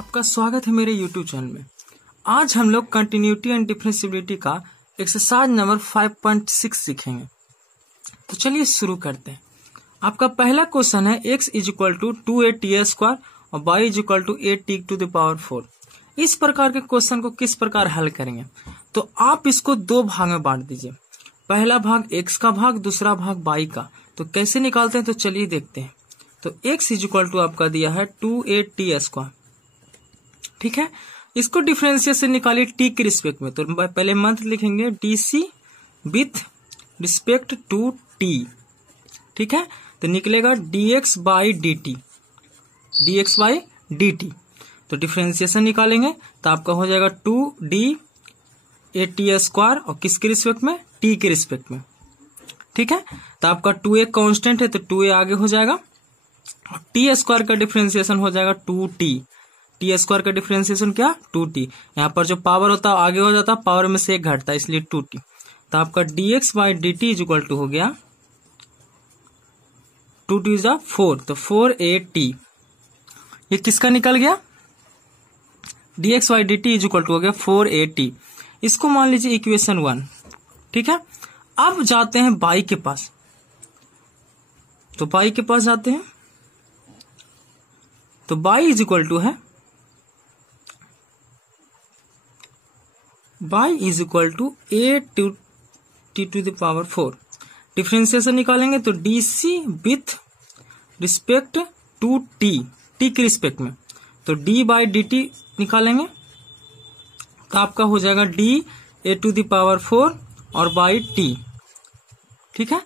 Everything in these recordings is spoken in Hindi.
आपका स्वागत है मेरे YouTube चैनल में। आज हम लोग कंटिन्यूटी एंड डिफरेंशिएबिलिटी का एक्सरसाइज नंबर 5.6 सीखेंगे। तो चलिए शुरू करते हैं। आपका पहला क्वेश्चन है x is equal to 2a square और y is equal to 8t to the power 4। इस प्रकार के क्वेश्चन को किस प्रकार हल करेंगे? तो आप इसको दो भाग में बांट दीजिए। पहला भाग x का भाग, दूसरा भाग y का। तो कैसे निकालते हैं तो चलिए देखते हैं। तो x इज इक्वल टू आपका दिया है 2a स्क्वायर, ठीक है। इसको डिफरेंशिएशन निकालिए t के रिस्पेक्ट में। तो पहले मंत्र लिखेंगे dc with respect to t, ठीक है। तो निकलेगा dx बाई dt। तो डिफरेंशिएशन निकालेंगे तो आपका हो जाएगा 2d स्क्वायर और किसके रिस्पेक्ट में? t के रिस्पेक्ट में, ठीक है। तो आपका 2a कांस्टेंट है तो 2a आगे हो जाएगा और t स्क्वायर का डिफरेंशिएशन हो जाएगा 2t। टी स्क्वायर का डिफरेंशिएशन क्या? 2t। यहाँ पर जो पावर होता है आगे हो जाता है, पावर में से एक घटता है, इसलिए 2t। तो आपका dx by dt is equal to हो गया 2t इज 4, तो 4at। ये किसका निकल गया? dx by dt is equal to हो गया 4at। इसको मान लीजिए इक्वेशन 1, ठीक है। अब जाते हैं y के पास। तो y के पास जाते हैं तो y इज इक्वल टू है y is equal to a to t to the power 4। Differentiation निकालेंगे तो dc with respect to t के रिस्पेक्ट में। तो d बाई dt निकालेंगे तो आपका हो जाएगा d a to the power 4 और बाई t, ठीक है।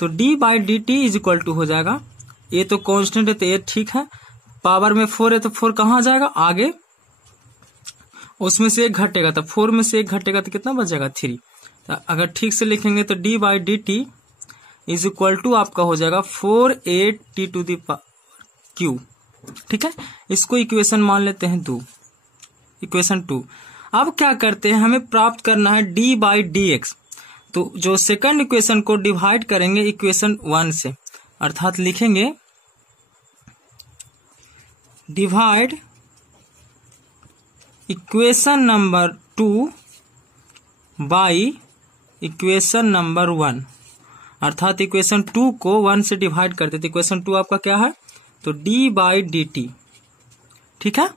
तो d by dt is equal to हो जाएगा, ये तो कांस्टेंट है तो ये ठीक है, पावर में 4 है तो 4 कहाँ जाएगा? आगे, उसमें से एक घटेगा तो 4 में से एक घटेगा तो कितना बच जाएगा? 3। तो अगर ठीक से लिखेंगे तो d by dt is equal to आपका हो जाएगा 4at टू द क्यू, ठीक है। इसको इक्वेशन मान लेते हैं 2, इक्वेशन 2। अब क्या करते हैं, हमें प्राप्त करना है d बाई dx। तो जो सेकंड इक्वेशन को डिवाइड करेंगे इक्वेशन 1 से, अर्थात लिखेंगे divide equation number 2 by equation number 1, अर्थात इक्वेशन 2 को 1 से डिवाइड करते। तो इक्वेशन 2 आपका क्या है? तो d बाई dt, ठीक है।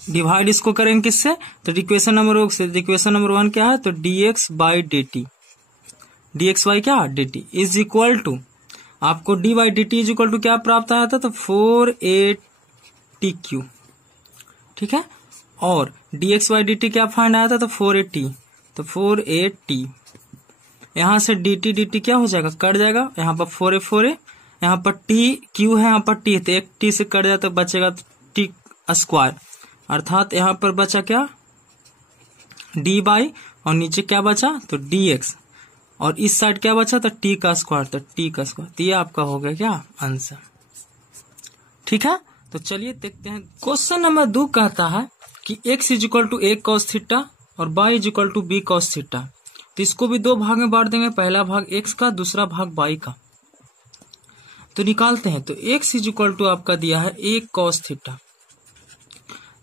डिवाइड इसको करेंगे किससे? तो इक्वेशन नंबर 1 से। इक्वेशन नंबर 1 क्या है? तो dx by dt, dx by क्या? dt इज इक्वल टू आपको d by dt is equal to क्या प्राप्त आया था? तो 4atq, ठीक है। और dx बाई dt क्या फाइंड आया था? तो 4at, तो 4at। यहां से dt क्या हो जाएगा? कट जाएगा। यहाँ पर 4a, यहाँ पर t q है, यहाँ पर t है, तो एक t से कट जाए तो बचेगा t स्क्वायर, अर्थात यहाँ पर बचा क्या? d बाई और नीचे क्या बचा? तो dx, और इस साइड क्या बचा? तो t का स्क्वायर, तो t का स्क्वायर। तो ये आपका हो गया क्या? आंसर, ठीक है। तो चलिए देखते हैं। क्वेश्चन नंबर 2 कहता है कि x is equal to a cos theta और y is equal to b cos theta. तो इसको भी दो भाग में बांट देंगे, पहला भाग x का, दूसरा भाग y का। तो निकालते हैं। तो x इज इक्वल टू आपका दिया है a cos थीटा।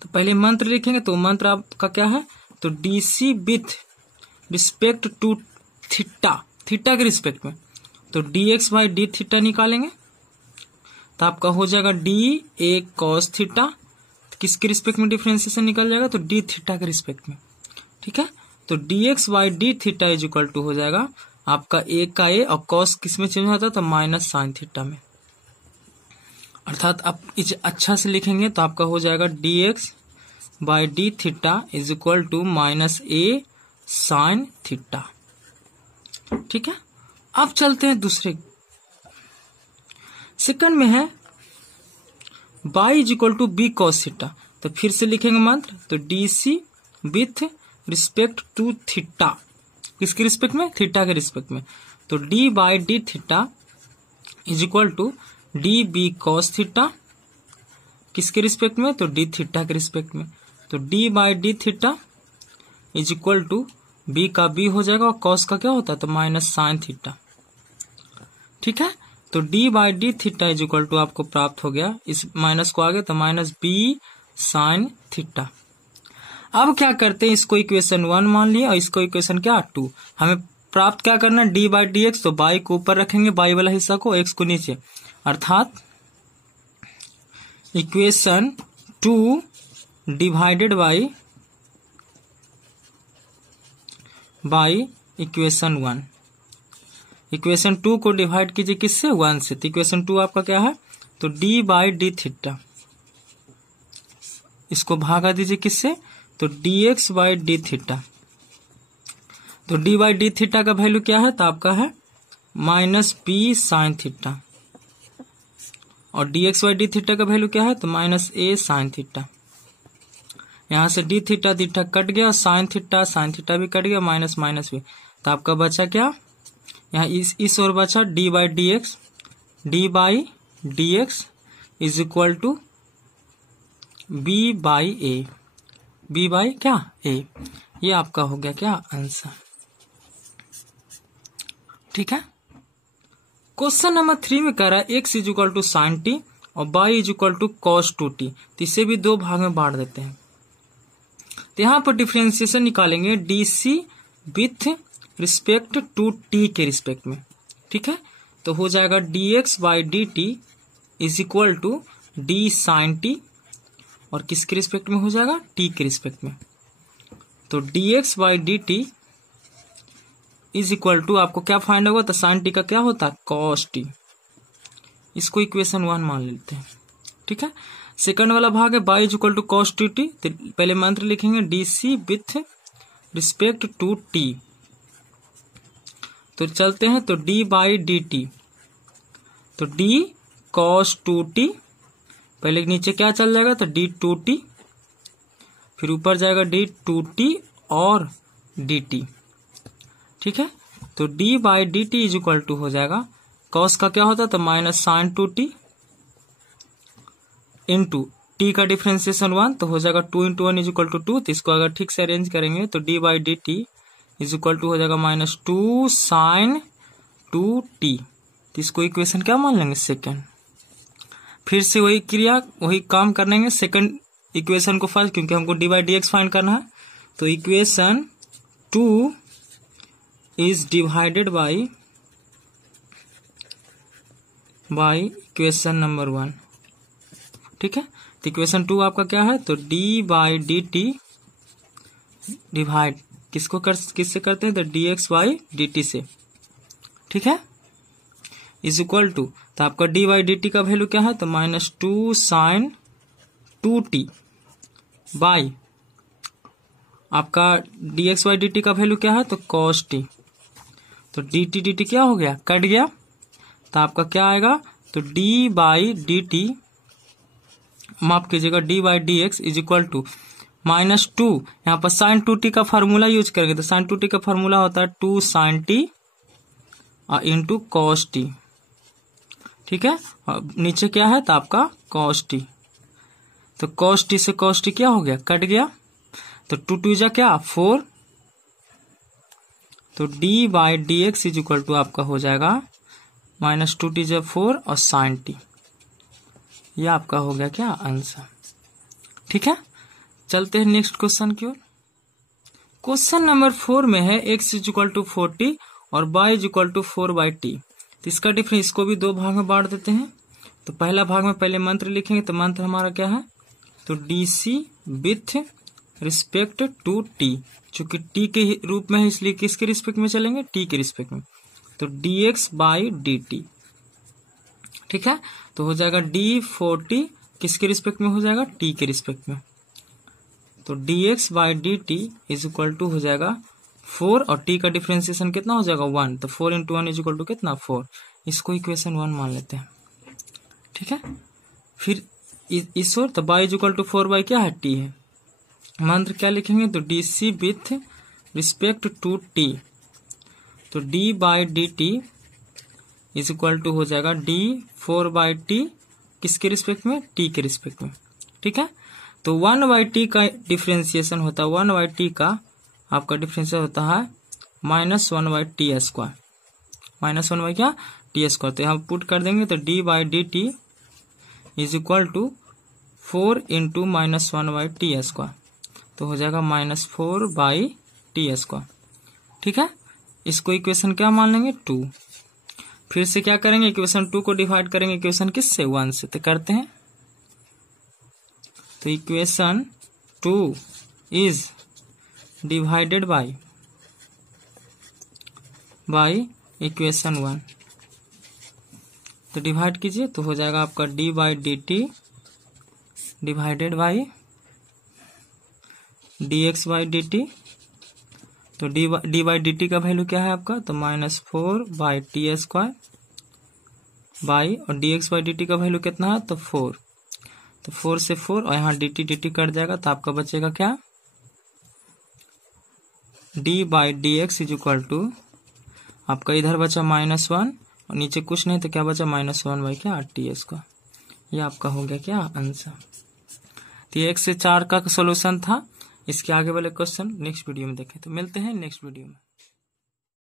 तो पहले मंत्र लिखेंगे, तो मंत्र आपका क्या है? तो dc with respect to theta के रिस्पेक्ट में। तो dx बाई डी थीटा निकालेंगे तो आपका हो जाएगा d a cos थीटा। किसके रिस्पेक्ट में डिफरेंशिएशन निकल जाएगा? तो d थीटा के रिस्पेक्ट में, ठीक है। तो dx by d theta is equal to हो जाएगा आपका a का a और cos किस में चेंज होता है? तो माइनस साइन थीटा में, अर्थात आप इसे अच्छा से लिखेंगे तो आपका हो जाएगा dx by d theta is equal to minus a sine theta, ठीक है। अब चलते हैं दूसरे। सेकंड में है y is equal to b cos theta. तो फिर से लिखेंगे मंत्र, तो dc with respect to theta, किसके रिस्पेक्ट में? थीटा के रिस्पेक्ट में। तो d by d theta is equal to db cos theta, किसके रिस्पेक्ट में? तो d थीटा के रिस्पेक्ट में। तो d by d theta is equal to b का b हो जाएगा और cos का क्या होता है? तो माइनस साइन थीटा, ठीक है। तो d by d theta is equal to आपको प्राप्त हो गया, इस माइनस को आगे तो माइनस बी साइन थीटा। अब क्या करते हैं, इसको इक्वेशन 1 मान लिया और इसको इक्वेशन क्या 2। हमें प्राप्त क्या करना है, डी बाई डी एक्स, तो बाई को ऊपर रखेंगे, बाई वाला हिस्सा को, एक्स को नीचे, अर्थात equation 2 divided by equation 1। Equation 2 को डिवाइड कीजिए किससे, 1 से, तो इक्वेशन 2 आपका क्या है, तो डी बाई डी थीटा, इसको भागा दीजिए किससे, तो d x by d theta. तो डी बाई डी थीटा का वैल्यू क्या है, तो आपका है माइनस बी साइन थीटा, और d x by d theta का वैल्यू क्या है, तो माइनस ए साइन थीटा। यहां से डी थीटा थीटा कट गया, साइन थीटा भी कट गया, माइनस माइनस भी, तो आपका बचा क्या, यहाँ इस ओर बचा d by d x is equal to be by a, b by क्या ए। ये आपका हो गया क्या आंसर। ठीक है। क्वेश्चन नंबर 3 में कह रहा है x is equal to sine t और y is equal to cos 2t, तो इसे भी 2 भाग में बांट देते हैं। तो यहाँ पर डिफरेंशिएशन निकालेंगे d c with respect to t के रिस्पेक्ट में। ठीक है, तो हो जाएगा dx by d t is equal to d sine t, और किसके रिस्पेक्ट में हो जाएगा, t के रिस्पेक्ट में। तो dx by d t is equal to आपको क्या फाइंड होगा, तो साइन टी का क्या होता है, कॉस टी। इसको इक्वेशन 1 मान लेते हैं। ठीक है, सेकंड वाला भाग है by is equal to cos t t, तो पहले मंत्र लिखेंगे d c with respect to t. तो चलते हैं, तो डी बाई डी टी, तो डी कॉस 2t, पहले नीचे क्या चल जाएगा, तो डी 2t, फिर ऊपर जाएगा डी 2t और dt। ठीक है, तो d by d t is equal to हो जाएगा, कॉस का क्या होता है, तो minus sine 2t into t का डिफरेंशिएशन 1, तो हो जाएगा 2 इंटू 1 इज इक्वल टू 2। तो इसको अगर ठीक से अरेंज करेंगे तो d by d t is equal to हो जाएगा माइनस 2 साइन 2t। तो इसको इक्वेशन क्या मान लेंगे, सेकेंड। फिर से वही क्रिया वही काम करेंगे, सेकंड इक्वेशन को फर्स्ट, क्योंकि हमको D by d x find करना है। तो equation 2 is divided by equation number 1। ठीक है, तो इक्वेशन 2 आपका क्या है, तो d by d T divide किससे करते हैं, तो d x by d T से। ठीक है, इज इक्वल टू, तो आपका डी बाई डी टी का वैल्यू क्या है, तो माइनस 2 साइन 2t बाई आपका D x by d T का वैल्यू क्या है, तो कॉस टी। तो डी टी क्या हो गया, कट गया, तो आपका क्या आएगा, तो डी बाई डी टी, माफ कीजिएगा, d by d x is equal to minus 2, यहाँ पर साइन 2t का फॉर्मूला यूज करेंगे, तो साइन 2t का फॉर्मूला होता है 2 sine t into cos t. ठीक है, नीचे क्या है, तो आपका कॉस टी, तो कॉस टी से कॉस टी क्या हो गया, कट गया, तो 2 2 जा क्या 4, तो d by d x is equal to आपका हो जाएगा माइनस 2t जा 4 और साइन टी। ये आपका हो गया क्या आंसर। ठीक है, चलते हैं नेक्स्ट क्वेश्चन की ओर। क्वेश्चन नंबर 4 में है x इज इक्वल टू 40 और y is equal to 4/t। तो इसका डिफरेंस, इसको भी 2 भाग में बांट देते हैं। तो पहला भाग में पहले मंत्र लिखेंगे, तो मंत्र हमारा क्या है, तो d c with respect to t, चूंकि टी के रूप में है इसलिए किसके रिस्पेक्ट में चलेंगे, टी के रिस्पेक्ट में, तो dx बाई डी टी। ठीक है, तो हो जाएगा d40 किसके रिस्पेक्ट में हो जाएगा, टी के रिस्पेक्ट में, तो dx by d t is equal to हो जाएगा 4 और t का डिफरेंशिएशन कितना हो जाएगा 1, तो 4 इंटू 1 इज इक्वल टू कितना 4। इसको इक्वेशन 1 मान लेते हैं। ठीक है, फिर इस ओर, तो y is equal to 4 by क्या है, t है, मंत्र क्या लिखेंगे, तो dc with respect to t, तो d by d t is equal to हो जाएगा d 4 बाई टी किसके रिस्पेक्ट में, t के रिस्पेक्ट में। ठीक है, तो 1/t का डिफरेंशिएशन होता है, 1/t का आपका डिफरेंशिएशन होता है -1/t², -1 क्या टी स्क्वायर। तो यहाँ पुट कर देंगे तो d by d t is equal to 4 into -1 by t square, तो हो जाएगा -4 बाई टी स्क्वायर। ठीक है, इसको इक्वेशन क्या मान लेंगे 2। फिर से क्या करेंगे, इक्वेशन 2 को डिवाइड करेंगे इक्वेशन किससे 1 से, तो करते हैं। तो equation 2 is divided by equation 1, तो डिवाइड कीजिए तो हो जाएगा आपका D by d T divided by d x by d t. तो डी बाई डी टी का वैल्यू क्या है आपका, तो -4 बाई टी स्क्वायर बाई, और d x by d T का वैल्यू कितना है, तो 4। तो 4 से 4 और यहाँ डी टी कट जाएगा, तो आपका बचेगा क्या, d by d x is equal to आपका इधर बचा -1 और नीचे कुछ नहीं तो क्या बचा -1 बाई क्या टी स्क्वायर। ये आपका हो गया क्या आंसर। तो ये 1 से 4 का सोल्यूशन था। इसके आगे वाले क्वेश्चन नेक्स्ट वीडियो में देखें। तो मिलते हैं नेक्स्ट वीडियो में।